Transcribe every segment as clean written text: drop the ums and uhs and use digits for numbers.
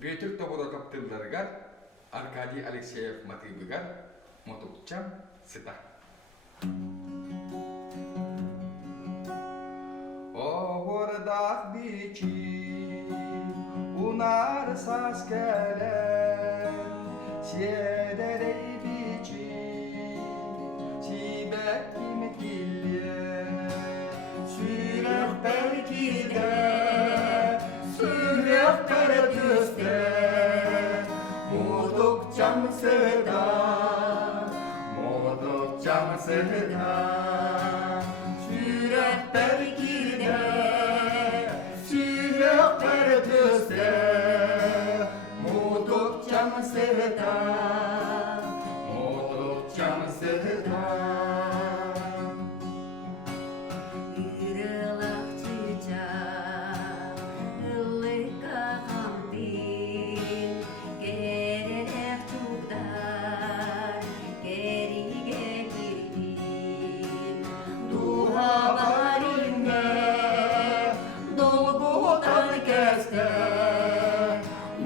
Götür toboda kaptırlargar, Arkadiy Alekseyev motivigar, Motokcham Sita. O hordak biçi, unar saskelen, Siederey biçi, Sibek kim kilye, Sürek belki de, Sürek karatüste, Motokcham Sita, Motokcham Sita, Sürek belki de, Sürek karatüste, Motokcham Sita, Motokcham Sita.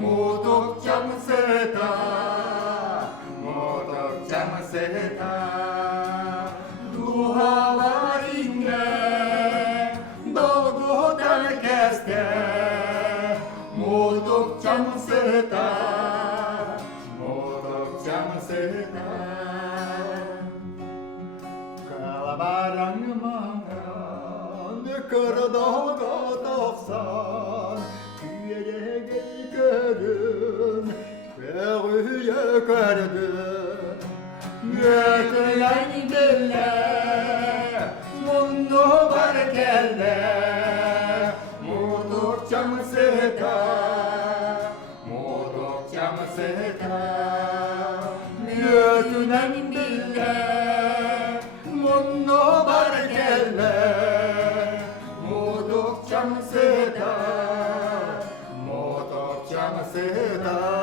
Motokcham Sita, Motokcham Sita, duhalar inge, dolgudan keste, Motokcham Sita, Motokcham Sita. Kalabaran mangan, kırdalga toksan, Küyeye gördün, köyüye gördün, Götülen bile, mundu var kelle, Motokcham Sita, Motokcham Sita, Götülen bile, mundu var kelle, Motokcham Sita, Motokcham Sita.